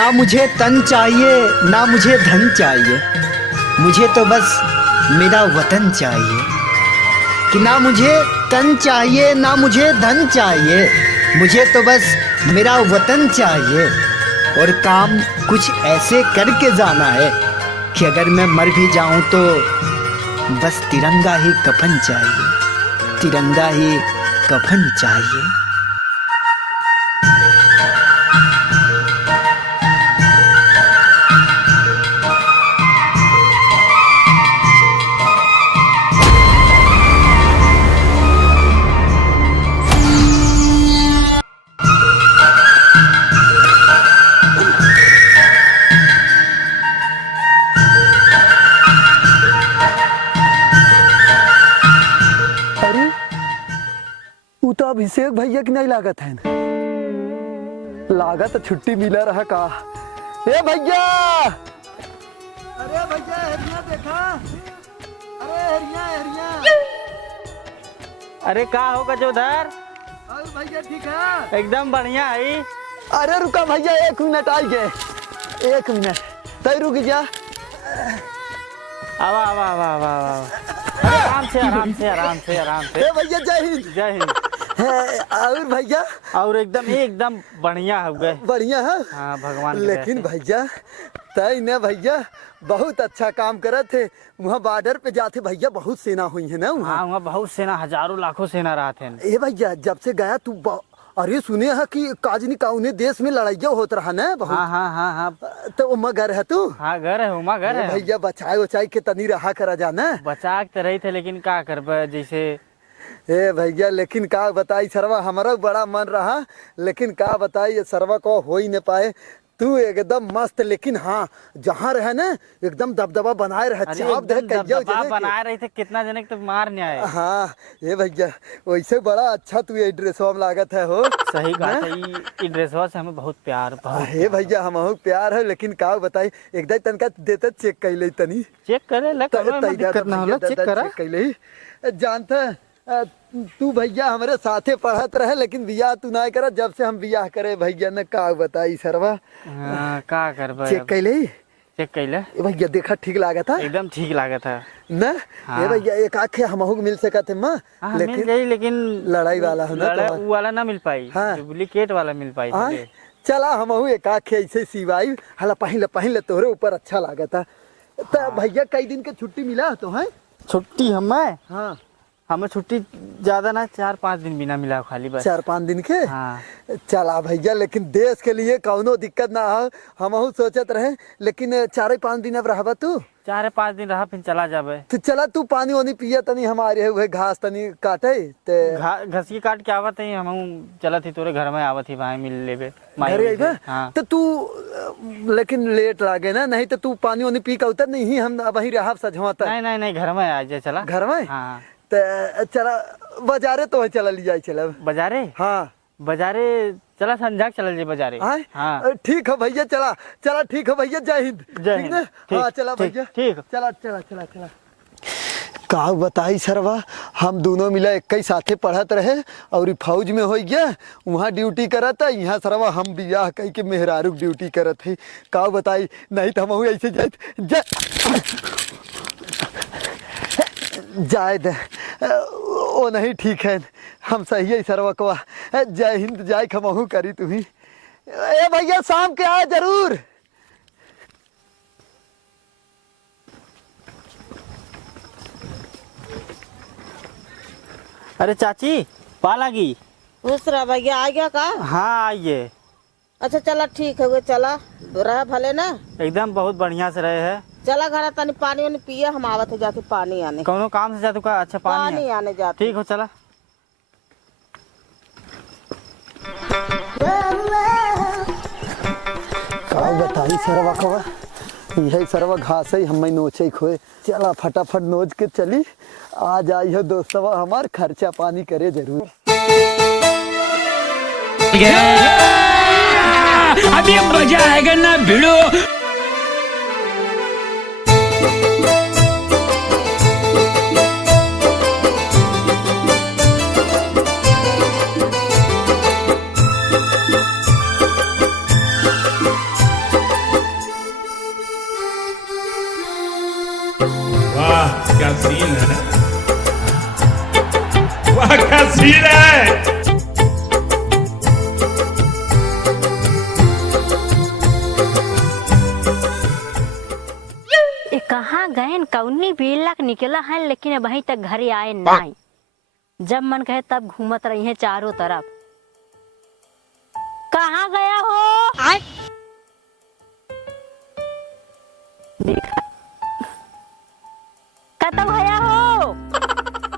ना मुझे तन चाहिए ना मुझे धन चाहिए, मुझे तो बस मेरा वतन चाहिए। कि ना मुझे तन चाहिए ना मुझे धन चाहिए, मुझे तो बस मेरा वतन चाहिए। और काम कुछ ऐसे करके जाना है कि अगर मैं मर भी जाऊं तो बस तिरंगा ही कफन चाहिए, तिरंगा ही कफन चाहिए। तू तो अभिषेक भैया की नहीं लागत है ना? लागत छुट्टी मिला रहा का। ए भैया, अरे भैया हरिया देखा, अरे हरिया हरिया। अरे का होगा जोधर? अरे भैया ठीक है? एकदम बढ़िया है। अरे रुका भैया, 1 मिनट आई गए, 1 मिनट तय रुक जा। आवा आवा आवा आवा आवा। आराम से आराम से आराम से आराम से। ए भैया जय हिंद। जय हिंद। और भैया? और एकदम बढ़िया हो गए। बढ़िया है हाँ, भगवान। लेकिन भैया तय ने भैया बहुत अच्छा काम करे थे। वहाँ बॉर्डर पे जाते भैया बहुत सेना हुई है ना वहाँ? हाँ, वहाँ बहुत सेना, हजारों लाखों सेना रहा थे। ए भैया जब से गया तू अरे सुने है कि काजनी काउने देश में लड़ाइया होत रहा ना बहुत। हाँ हाँ हाँ हाँ। तो उमा घर है तू? हाँ घर है, उमा घर है। भैया बचाए उचाए के तनी रहा करा जाना। बचा के रही थे लेकिन का कर जैसे। ए भैया लेकिन का बताई सरवा, हमारा बड़ा मन रहा लेकिन का बताई सरवा को हो ही न पाए। तू एकदम मस्त, लेकिन हाँ जहाँ रहे ना एकदम दबदबा बनाए रहे। चाप दे दबदबा बनाए रहे थे, कितना जने तो मार नहीं आए। हाँ ये भैया वैसे बड़ा अच्छा तू ये ड्रेसवा में लागत है हो। सही बात है, ये ड्रेसवा से हमें बहुत प्यार। हे भैया हम प्यार है लेकिन का बताई एकदम तनका देते चेक कर ले, तनी चेक करे दिक्कत ना होला, चेक करा कर ले। जानता तू भैया हमारे साथे पढ़त रहे लेकिन बियाह तू ना करे। जब से हम बियाह करे भैया ने का बताई सरवा। का कर चेक कर ले, चेक कर ले भैया देखा ठीक लागा था? एकदम ठीक लागा था ना। ये भैया एक आंखें हमहू मिल सका थे माँ, लेकिन लड़ाई वाला है ना, वो वाला ना मिल पाई। हाँ, डुप्लीकेट वाला मिल पाई। चला हमहू एक आंखें ऐसे सिवाई हला पहले तोहरे ऊपर अच्छा लागा था। तो भैया कई दिन के छुट्टी मिला तो है? छुट्टी हमें? हाँ हमें छुट्टी ज्यादा ना 4-5 दिन बिना मिला, खाली बस 4-5 दिन के। हाँ। चला भैया लेकिन देश के लिए कौनो दिक्कत ना हो, हम सोचत रहे। लेकिन 4-5 दिन अब रहा तू? 4-5 दिन रहा फिर चला जाबे। तो चला तू पानी वानी पिया तनी, हमारे हुए घास तनी काटे घसी काट के आवत है। हम चलत ही तोरे घर में आवत ही, भाई मिल लेबे। हाँ। तो तू लेकिन लेट लागे ना, नहीं तो तू पानी वानी पी के उतर नहीं, हम वही रहा सजवाता। नहीं घर में आ जाए। चला घर में? हाँ। तो चला बाजारे तो चला ली जाए। चला बाजारे? हाँ बाजारे चला, संझा चला जाए बाजारे। हाँ ठीक है भैया, चला ठीक है भैया, जय हिंद। जय हिंद। हाँ चला भैया, ठीक। चला का बताई सरवा, हम दोनों मिला एक ही साथे पढ़त रहे और फौज में हो गया, वहाँ ड्यूटी करत है। यहाँ सरवा हम बियाह कई के मेहरारू ड्यूटी करत है। का बताई, नहीं तो हम ऐसे जाए दे ओ नहीं ठीक है, हम सही है सरवा को। जय हिंद, जाय खमहू करी तुम्ही। ए भैया शाम के आ जरूर। अरे चाची पा लगी? दूसरा भैया आ गया का? हाँ आइए। अच्छा चला ठीक है, वो चला रहा भले ना? एकदम बहुत बढ़िया से रहे है। चला घर तनी पानी वानी पिए, हम आवत है जाते पानी आने। कौनो काम से जातू का? अच्छा पानी आने जाते। ठीक हो चला। का बताई सरवा कवा, यही सरवा घास ही हमें नोचे खोए। चला फटाफट नोच के चली, आ जाई हो दोस्तवा हमार, खर्चा पानी करे जरूर। अभी मजा आएगा ना भिड़ो। वाह क्या सीन है, वाह क्या सीन है। कहाँ गए कौनी बेला निकला है लेकिन वहीं तक घर आए नहीं। जब मन कहे तब घूमत रही है चारों तरफ। कहाँ गया हो? देखा कतब गया हो?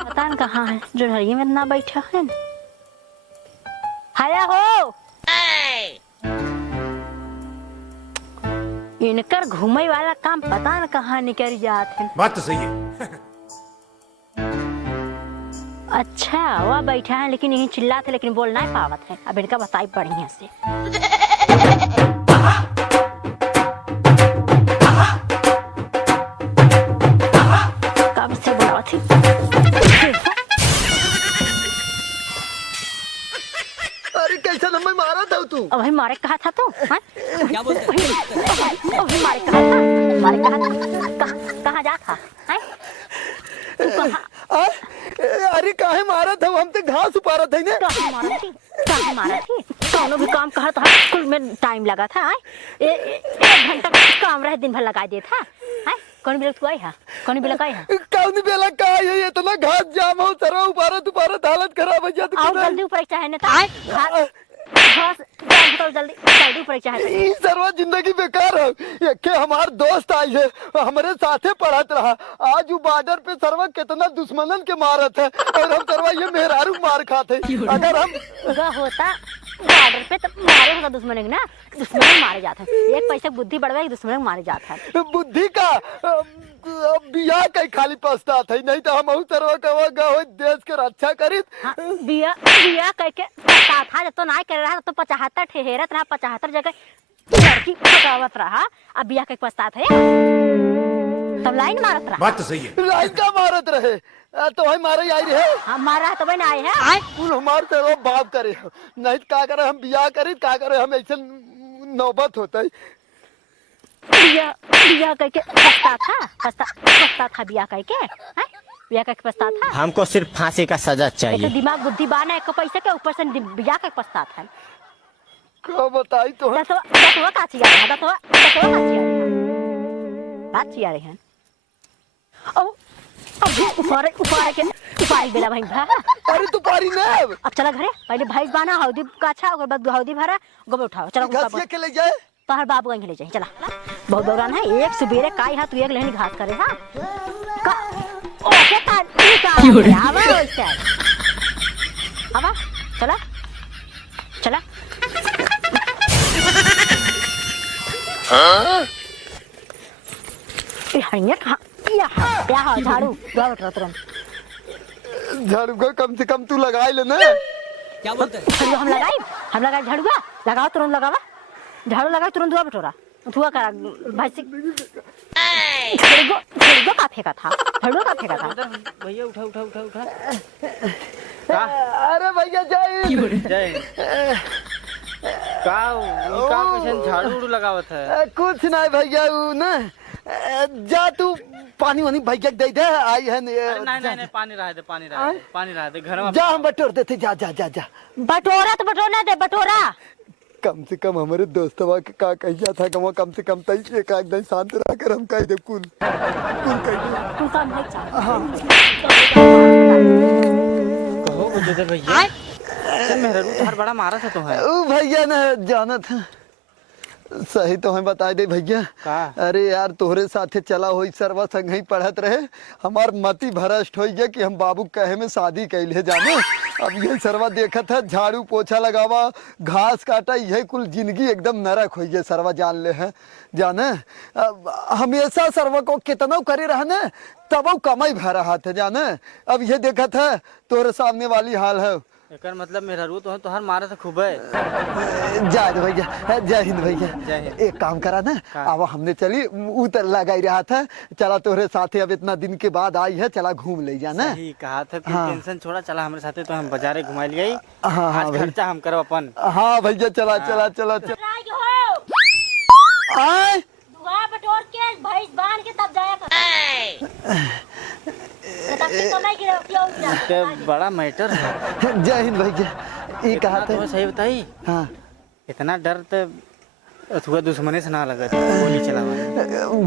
पता न कहाँ है, जो हरिये में ना बैठा है। आया हो? इनकर घूमे वाला काम पता न कहाँ निकल जाते हैं। बात तो सही है। अच्छा वह बैठा है लेकिन यही चिल्लाते लेकिन बोल नहीं पावत है। अब इनका बताई बढ़िया से। कब से बोला थी? अरे कैसा नंबर मारा था तू? अभी मारे कहा था तो? क्या बोलते? अभी मारे कहा था? मारे कहा था? कहाँ जा था? अरे काहे मारा था? हम तो घास उपारा थे ने। काहे मारा थी? काहे मारा थी? कौनो भी काम कहा था स्कूल में टाइम लगा था। एक घंटा काम रहे दिन भर लगा दिया था। कौन बेला तू आई है? कौन बेला आई है? कौन बेला का है? इतना घास जाम हो सरा उपारा हालत खराब हो जाती। आओ जल्दी ऊपर चाहे ना था। घास तो जल्दी ऊपर चाहे। ई सर्वा जिंदगी बेकार है। के हमार दोस्त आई है हमारे साथे पढ़त रहा। आज वो बॉर्डर पे सर्वा कितना दुश्मनन के मारत है और हम सर्वा ये मेहरारू मार खाते। अगर हम होता बॉर्डर पे तो मारे होगा दुश्मन ना। दुश्मन मारे जाते हैं। एक पैसा बुद्धि बढ़ गई दुश्मन मारे जाता है। बुद्धि का बिया कहीं खाली पछता था नहीं तो हम सर्वा कवा देश के रक्षा करी। बिया कह के पछता था। जब तो नहीं कर रहा तो 75 ठहरत रहा। 75 जगह लड़की पकावत रहा। अब बिया कह पछता था तब लाइन मारत रहा। बात तो सही है। लाइन का मारत रहे तो हम मारे आई रहे। हमारा तो बन आए हैं। कुल हमार से बाप करे नहीं का करे हम बिया करी का करे हम ऐसे नौबत होता है। बिया कह के पछता था बिया कह के। बिया कह के पछता था। हमको सिर्फ फांसी का सजा चाहिए। दिमाग बुद्धि बाना एक पैसे के ऊपर से बिया कह के पछता था। क्या बताई तो दसवा का चिया रहा। दसवा का चिया रहे हैं। अब उपारी बेला भाई भा। अरे तू पारी ना। अब चला घरे पहले भाई बाना हौदी काछा और बाद हौदी भरा गोबर उठाओ। चलो घासिया के ले जाए तोहर बाबू ले जाए। चला बहुत दौरान है। एक सुबेरे काई हाथ तू एक लेहनी घास करे। हां का ओके का आवा ओइसे आवा। चला चला हां ये हन्या का या झाड़ू गावट तुरंत। झाड़ू का कम से कम तू लगाई ले ना। क्या बोलते हैं? हम लगाई झाड़ूगा लगाओ तुरंत लगावा। झाड़ू लगा तुरंत धुआ बटोरा धुआ करा भाई से। झड़गो का फेंका था। झाड़ू का फेंका था। भैया उठा अरे भैया जय का झाड़ू उड़ू लगावत है। कुछ नहीं भैया वो ना जा तू पानी वानी भैया दे दे आई है। नहीं पानी रहा दे घर में। जा हम बटोर देते। जा जा जा जा बटोरा तो बटोरना दे बटोरा। कम से कम हमारे दोस्तवा के का कहिया था कम से कम तई एक दिन शांत रह कर हम कह दे कुल कह दे। तू काम है हां कहो गुजर भैया मेहरारू तोहर बड़ा मारा था। तो है ओ भैया ना जाना था सही तो हमें बता दे भैया। अरे यार तोहरे साथे चला हो सर्वा संग ही पढ़त रहे। हमार मति भ्रष्ट हो गया कि हम बाबू कहे में शादी कैले जाने। अब ये सर्वा देखा था झाड़ू पोछा लगावा घास काटा यही कुल जिंदगी एकदम नरक हो गया। सर्वा जान ले है जाने हमेशा सर्वा को कितना करे रहा न तब कमाई भर रहा था जाने। अब ये देखा था तोहरे सामने वाली हाल है। एकर मतलब मेहरारू तो हर मारा था खूब है। जय भैया जय हिंद भैया। एक काम करा ना अब हमने चली उतर लगाई रहा था। चला तोहरे साथे अब इतना दिन के बाद आई है चला घूम ले जाना। सही कहा था। टेंशन छोड़ा चला हमारे साथे तो हम बाजारे घुमा लिए। हाँ खर्चा हम करो अपन। हाँ भैया चला चला चला बटोर के भैंस बांध के तब जाया कर। ते बड़ा मैटर है। जय हिंद भैया। ये कहा तो था सही बताई, हाँ इतना डर तो अथुआ दुश्मनी से ना लगा था गोली चलावा।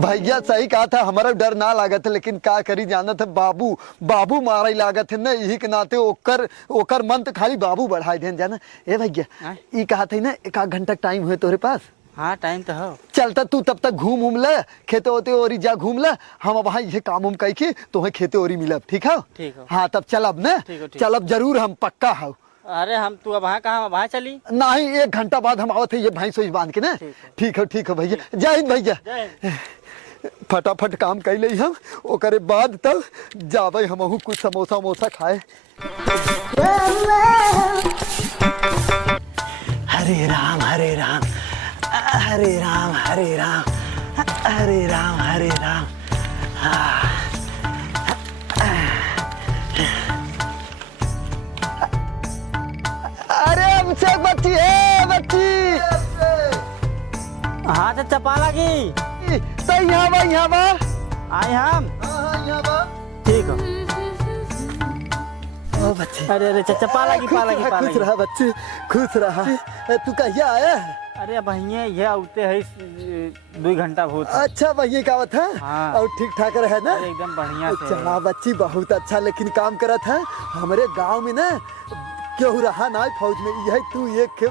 भैया सही कहा था, हमारा डर ना लागत है, लेकिन का करी जाना था बाबू बाबू मारा ही लागत है ना, यही के नाते ओकर मन तो खाली बाबू बढ़ाई देन जाना। ए भैया ये कहा था ना, एक आध घंटा टाइम हुए तोरे पास? हाँ टाइम तो हो। चलता तू तब तक घूम ले, खेते होते ओरी जा घूम ले, हम वहाँ ये काम उम कह के तुम्हें खेते ओरी मिलब, ठीक है? ठीक हो। हाँ तब चलब ना, ठीक हो, ठीक। चलब जरूर, हम पक्का हो। अरे हम तू अब वहाँ कहाँ, वहाँ चली? नहीं 1 घंटा बाद हम आवत है ये भैंस वैस बांध के ना। ठीक है भैया। जय हिंद भैया। फटाफट काम कर ले हम, ओकरे बाद तब जाबे हमहू कुछ समोसा वमोसा खाए। हरे राम हरे राम हरे राम हरे राम हरे राम हरे राम। अरे हमसे बच्ची है बच्ची। हाँ चाचा पाला की सही यहाँ बा आए हम। हाँ ठीक हो। ओ बच्ची। अरे चाचा पाला की खुश रहा बच्ची, खुश रहा। तू कहिया आया? अरे भैया ये आउते है 2 घंटा बहुत। अच्छा भैया का था? हाँ। और ठीक ठाक रहे ना? अरे एकदम बढ़िया से। अच्छा हाँ बच्ची बहुत अच्छा, लेकिन काम करा था हमारे गांव में ना, क्यों रहा ना फौज में, यही तू एक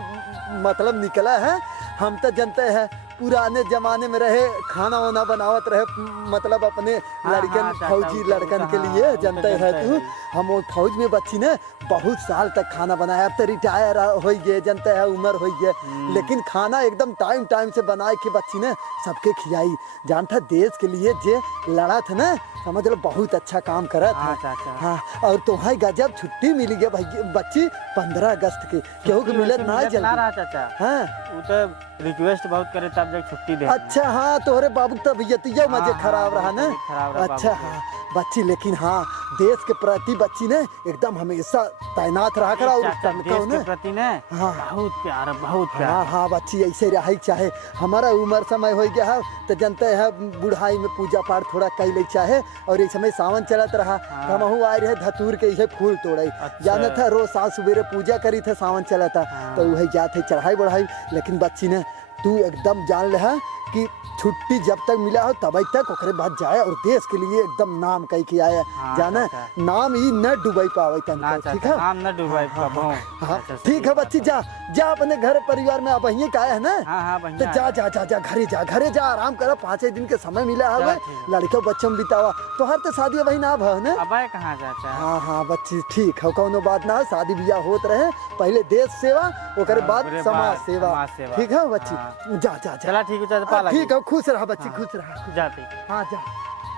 मतलब निकला है। हम तो जानते हैं पुराने जमाने में रहे, खाना वाना बनावत रहे, मतलब अपने लड़कन हाँ, फौजी लड़कन के लिए हाँ, जानते है जानते तू। हैं। हम वो फौज में बच्ची ने बहुत साल तक खाना बनाया, अब तो रिटायर हो गए, जानते है उम्र हो गए, लेकिन खाना एकदम टाइम से बनाए के बच्ची ने सबके खिलाई। जानता देश के लिए जे लड़ा था ना, समझ लो बहुत अच्छा काम करा था। हाँ, चाचा। हाँ और तुम्हें गजब छुट्टी मिली गई बच्ची 15 अगस्त की, क्यों कि मिलत ना ना जल्दी। रहा चाचा। हाँ वो तो रिक्वेस्ट बहुत करे तब जब छुट्टी दे। अच्छा हाँ तोहरे बाबू तबियतिया मजे हाँ, खराब रहा ना। तबीयत खराब रहा अच्छा बाबू के। हाँ बच्ची, लेकिन हाँ देश के प्रति बच्ची ने एकदम हमेशा तैनात रहा करा। और चाचा तनका देश के ने प्रति ने हाँ। बहुत प्यार, बहुत हाँ प्यार। हाँ बच्ची ऐसे रहा चाहे। हमारा उम्र समय हो गया है तो जनते है बुढ़ाई में पूजा पाठ थोड़ा कर ले चाहे, और इस समय सावन चलत रहा हाँ। तो हम आए रहे धतूर के इसे फूल तोड़े। अच्छा। जाना था रोज सात सवेरे पूजा करी थे, सावन चला था हाँ। तो वही जाते चढ़ाई बढ़ाई। लेकिन बच्ची ने तू एकदम जान रहा कि छुट्टी जब तक मिला हो तब तक ओकरे बाद जाए और देश के लिए एकदम नाम कह के आया। हाँ, जाना चाचा। नाम ही न डूबाई पावे ना ठीक चाचा है? नाम न डूबाई हाँ, कबहू। हाँ चाचा, ठीक है बच्ची, जा जा अपने घर परिवार में, अब यहीं का है ना। हाँ हाँ तो बढ़िया। जा जा जा जा घरे जा आराम करो, 5 दिन के समय मिला है, ठीक है। लड़के बच्चों में बितावा। तो हर तो शादी वही ना भाव ना। अब कहाँ चाचा? हाँ हाँ बच्ची ठीक है, कोनो बात ना, शादी ब्याह होत रहे, पहले देश सेवा ओकरे बाद ओकरे समाज बाद सेवा, समाज सेवा। ठीक है बच्ची? हाँ। जा जा जा चला ठीक है चाचा पाला ठीक है, खुश रहा बच्ची, हाँ। खुश रहा। जाती। हाँ जा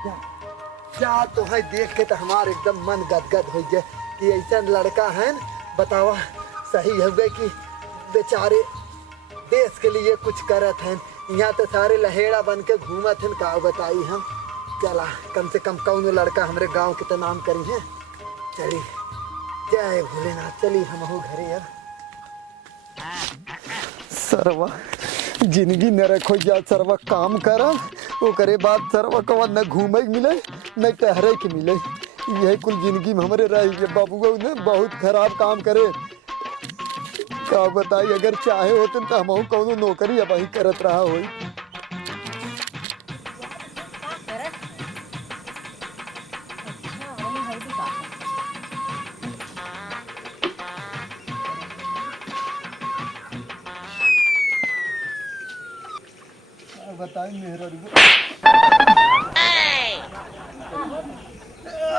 जा जा। तो है देख के तो हमारे एकदम मन गदगद हो गए कि ऐसा लड़का है, बतावा सही हो गए कि बेचारे देश के लिए कुछ करत हैं। यहाँ तो सारे लहेड़ा बन के घूमत हैं, का बताई हम। चला कम से कम कौन लड़का हमारे गांव के तो नाम करी है। चली जय भोलेनाथ, चली हम हो घरे। अब सरवा जिंदगी न रखो जा, सरवा काम करा ओकरे बाद सरवा कवा न घूमे के मिले न टहरे के मिले, यही कुल जिंदगी में हमारे रही है। बाबू ने बहुत खराब काम करे, का बताई अगर चाहे होते तो हम कौनो नौकरी अब ही करत रहा हो। बताई मेहरा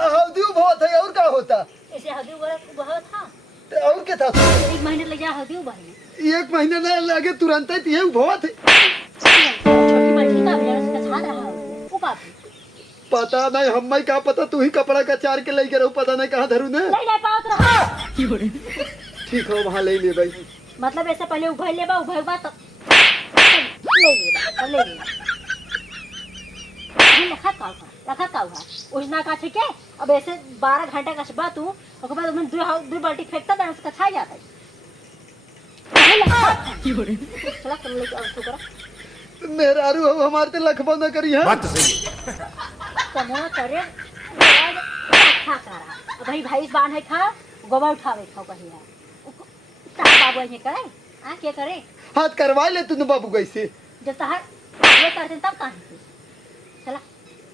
हल्दी बहुत है, और क्या होता? ऐसे हल्दी बहुत था, और क्या था? 1 महीने लग जा हल्दी उबालने। 1 महीना ना लगे, तुरंत ही ये बहुत है। छोटी बच्ची का बेड़ा से छा रहा है वो काफी। पता नहीं, हमें क्या पता, तू ही कपड़ा का चार के लेके रहू, पता नहीं कहाँ धरू ने। नहीं ले पाओ तो रहा। ठीक हो वहाँ ले ले भाई। मतलब ऐसा पहले उभर ले बा, उभर बा तब ले ले रखा का हुआ उजना का ठीक है। अब ऐसे 12 घंटे का सुबह तू उसके बाद उन्हें 2 बाल्टी फेंकता था, उसका छा जाता है। चला कर ले अब तो करो मेहरारू हो हमारे तो लखबो न करी है। बात तो सही है। कमोना करे अच्छा कर रहा भाई भाई बांध है खा गोबर उठावे खाओ कहीं है तार बाबू ये करे आ क्या करे हाथ करवा ले तू बाबू कैसे जब तहार ये करते तब कहां चला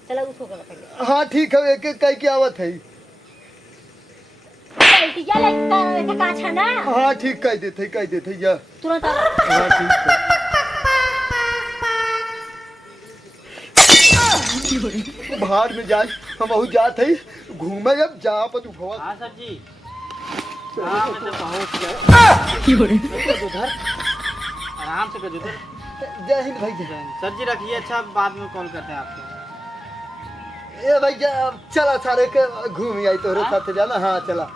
चला उसको कर पहले हाँ ठीक है एक एक कह के आवत है चलती जा ले का छना हाँ ठीक कह देते या तुरंत आ हाँ ठीक है बाहर में जाए हम बहुत जात है घूमे जब जहाँ पर तू भवा हाँ सर जी हाँ मैं तो पहुँच गया उधर आराम से कर उधर जय हिंद भैया सर जी रखिए अच्छा बाद में कॉल करते हैं आपको ए भैया चला सारे के घूम आई तोरे साथ जाना हाँ चला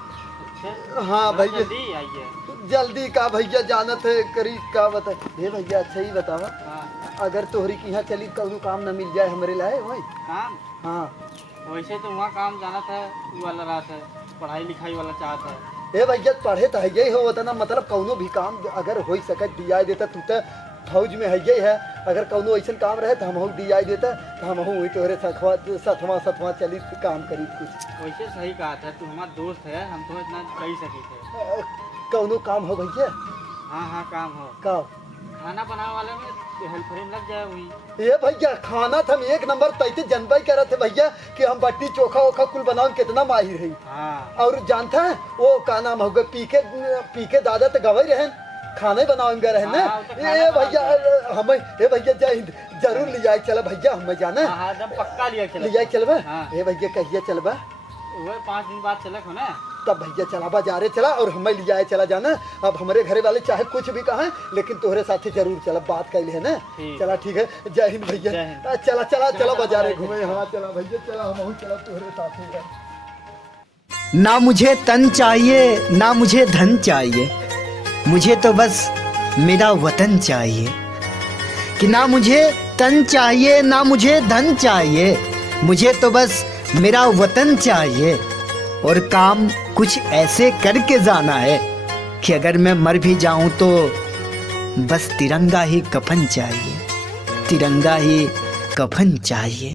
हाँ भैया जल्दी आइए जल्दी का भैया जानत है करी का बता हे भैया अच्छा ही बतावा हाँ अगर तोहरी की यहाँ चली कौनो काम न मिल जाए हमारे लाए वही काम हाँ वैसे तो वहाँ काम जाना था वो वाला रात है पढ़ाई लिखाई वाला चाहता है ए भैया पढ़े तो है यही हो होता ना मतलब कौनो भी काम अगर हो सके दिया देता तू तो फौज में है यही है अगर कौनो ऐसा काम रहे तो हम दिया देता तो हम वही तोहरे सतवा चली काम करी कुछ वैसे सही कहा था तू हमारा दोस्त है हम तो इतना कही सके थे कौनो काम हो भैया हाँ हाँ काम हो का खाना बनाने वाले में हेल्पर में लग जाए वही ये भैया खाना था हम एक नंबर तैते जनबा ही करा थे भैया कि हम बट्टी चोखा ओखा कुल बनाओ कितना माहिर है हाँ और जानता है वो का नाम होगा पीके दादा तो गवाई रहे खाने बनाओगे रहे ना हाँ, वो तो खाना ये भैया हमें ये भैया जय हिंद जरूर ले जाए चला भैया हमें जाना हाँ हाँ एकदम पक्का लिया चला ले जाए चलबा हाँ। ये भैया कहिए चलबा वही 5 दिन बाद चलक हो ना तब भैया चला बाजारे चला और हमें ले जाए चला जाना अब हमारे घरे वाले चाहे कुछ भी कहें लेकिन तोहरे साथ जरूर चला बात कर ले है ना ठीक। चला ठीक है जय हिंद भैया जय हिंद। चला चला चला बाजारे घूमे हाँ चला भैया चला हम चला तोहरे साथ ना मुझे तन चाहिए ना मुझे धन चाहिए मुझे तो बस मेरा वतन चाहिए कि ना मुझे तन चाहिए ना मुझे धन चाहिए मुझे तो बस मेरा वतन चाहिए और काम कुछ ऐसे करके जाना है कि अगर मैं मर भी जाऊं तो बस तिरंगा ही कफन चाहिए तिरंगा ही कफन चाहिए।